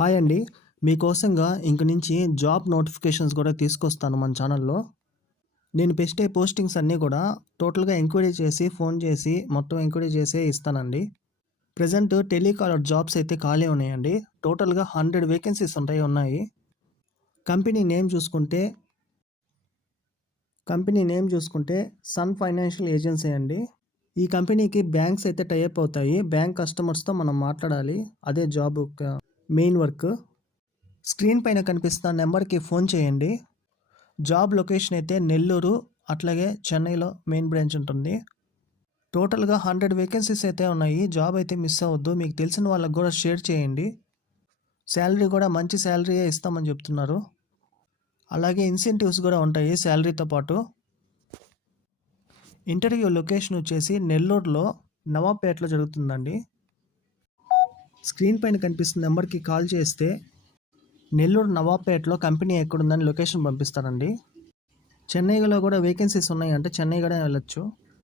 Hi అండి. మీకోసంగా ఇంక నుంచి జాబ్ నోటిఫికేషన్స్ కూడా తీసుకొస్తాను మన ఛానల్‌లో. నేను పెట్టే పోస్టింగ్స్ అన్నీ కూడా టోటల్‌గా ఎంక్వైరీ చేసి, ఫోన్ చేసి, మొత్తం ఎంక్వైరీ చేసే ఇస్తానండి. ప్రెజెంట్ టెలికాలర్ జాబ్స్ అయితే ఖాళీ ఉన్నాయండి. టోటల్‌గా 100 వేకెన్సీస్ ఉన్నాయి. కంపెనీ నేమ్ చూసుకుంటే సన్ ఫైనాన్షియల్ ఏజెన్సీ అండి. ఈ కంపెనీకి బ్యాంక్స్ అయితే టై అప్ అవుతాయి. బ్యాంక్ కస్టమర్స్‌తో మనం మాట్లాడాలి. అదే జాబ్ మెయిన్ వర్క్. స్క్రీన్ పైన కనిపిస్తున్న నెంబర్‌కి ఫోన్ చేయండి. జాబ్ లొకేషన్ అయితే నెల్లూరు, అట్లాగే చెన్నైలో మెయిన్ బ్రాంచ్ ఉంటుంది. టోటల్‌గా 100 వేకెన్సీస్ అయితే ఉన్నాయి. జాబ్ అయితే మిస్ అవ్వద్దు. మీకు తెలిసిన వాళ్ళకి కూడా షేర్ చేయండి. శాలరీ కూడా మంచి శాలరీయే ఇస్తామని చెప్తున్నారు. అలాగే ఇన్సెంటివ్స్ కూడా ఉంటాయి శాలరీతో పాటు. ఇంటర్వ్యూ లొకేషన్ వచ్చేసి నెల్లూరులో నవాబ్పేటలో జరుగుతుందండి. స్క్రీన్ పైన కనిపిస్తున్న నెంబర్‌కి కాల్ చేస్తే నెల్లూరు నవాబ్పేటలో కంపెనీ ఎక్కడుందని లొకేషన్ పంపిస్తారండి. చెన్నైలో కూడా వేకెన్సీస్ ఉన్నాయంటే చెన్నై కూడా వెళ్ళొచ్చు.